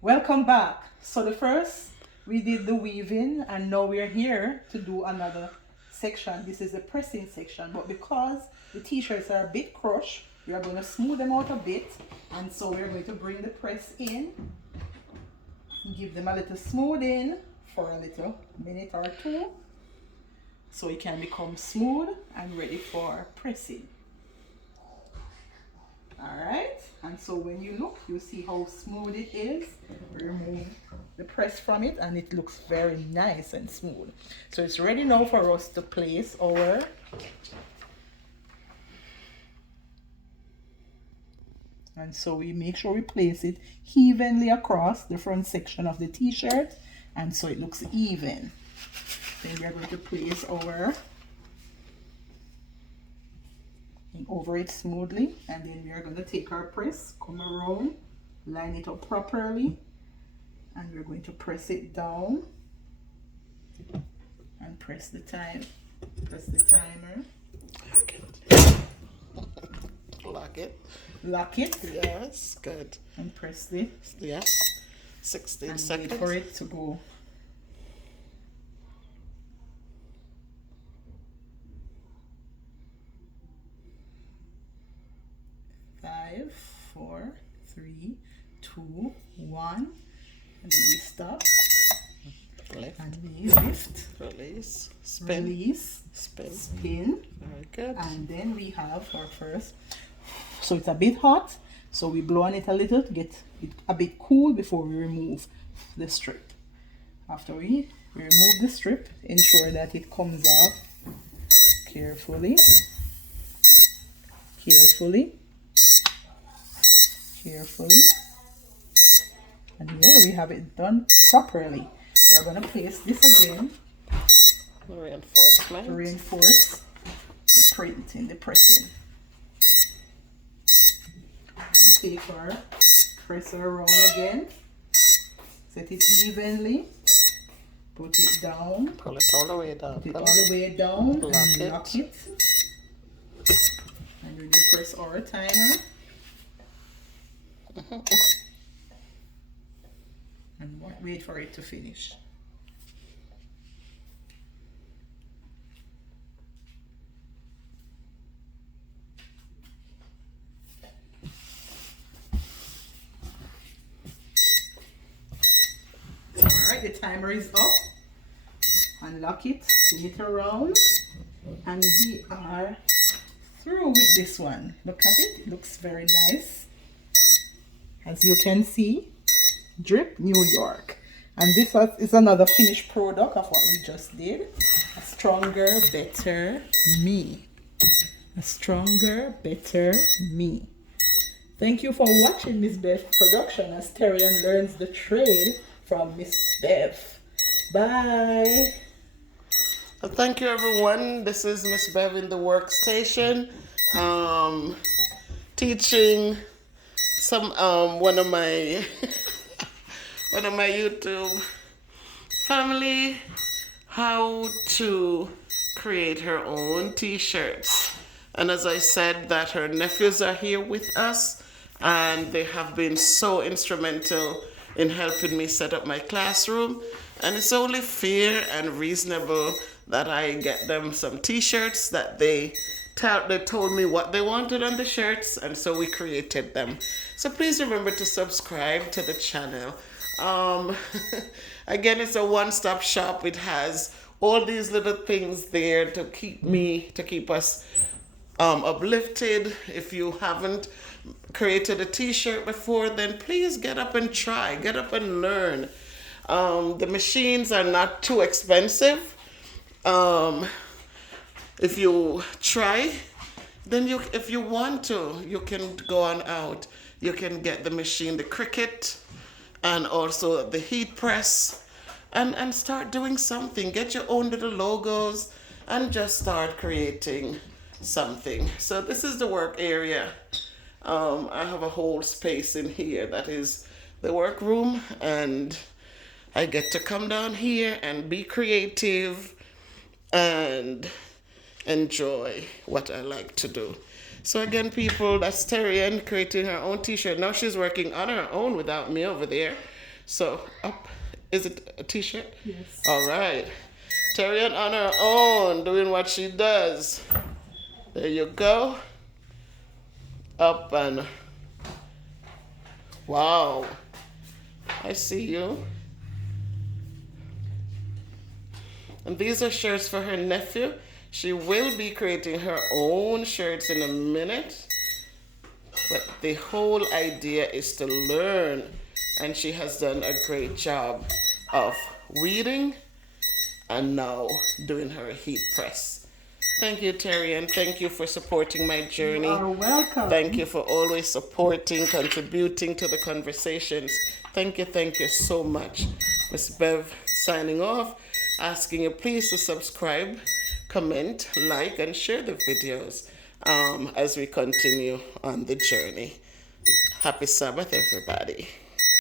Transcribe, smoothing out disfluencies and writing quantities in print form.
Welcome back. So the first we did the weaving and now we're here to do another section. This is the pressing section, but because the t-shirts are a bit crushed, we are going to smooth them out a bit, and so we're going to bring the press in, give them a little smoothing for a little minute or two so it can become smooth and ready for pressing. Alright, and so when you look, you see how smooth it is. Remove the press from it and it looks very nice and smooth. So it's ready now for us to place our and so we make sure we place it evenly across the front section of the t-shirt, and so it looks even. Then we are going to place our over it smoothly, and then we are going to take our press, come around, line it up properly, and we're going to press it down and press the timer. Lock it. Lock it. Yes, good. And press the. Yes. 16 and seconds. Wait for it to go. Five, 4, 3, 2, 1, and then we stop. Lift. And we lift. Release. Spin. Release. Spin. Very good. And then we have our first. So it's a bit hot, so we blow on it a little to get it a bit cool before we remove the strip. After we remove the strip, ensure that it comes off carefully. And here we have it done properly. We're going to place this again Reinforcement. to reinforce the printing, the pressing. We're going to take our presser around again, set it evenly, put it down, Pull it all the way down. put it all the way down, and Lock it. And then we press our timer. And wait for it to finish. Alright, the timer is up. Unlock it, spin it around, and we are through with this one. Look at it, it looks very nice. As you can see, Drip New York. And this is another finished product of what we just did. A stronger, better me. A stronger, better me. Thank you for watching Miss Bev production as Terrian learns the trade from Miss Bev. Bye. Well, thank you, everyone. This is Miss Bev in the workstation, teaching some one of my YouTube family how to create her own t-shirts. And as I said, that her nephews are here with us, and they have been so instrumental in helping me set up my classroom. And it's only fair and reasonable that I get them some t-shirts that they told me what they wanted on the shirts, and so we created them. So please remember to subscribe to the channel. Again, it's a one-stop shop. It has all these little things there to keep us uplifted. If you haven't created a t-shirt before, then please get up and try, get up and learn. The machines are not too expensive. If you try, then if you want to, you can go on out. You can get the machine, the Cricut, and also the heat press, and start doing something. Get your own little logos and just start creating something. So this is the work area. I have a whole space in here that is the workroom, and I get to come down here and be creative and enjoy what I like to do. So again, people, that's Terrian creating her own t-shirt. Now she's working on her own without me over there. So up, is it a t-shirt? Yes. All right. Terrian on her own, doing what she does. There you go. Up and, wow. I see you. And these are shirts for her nephew. She will be creating her own shirts in a minute. But the whole idea is to learn. And she has done a great job of reading and now doing her heat press. Thank you, Terry, and thank you for supporting my journey. You are welcome. Thank you for always supporting, contributing to the conversations. Thank you so much. Miss Bev signing off, asking you please to subscribe, comment, like, and share the videos as we continue on the journey. Happy Sabbath, everybody.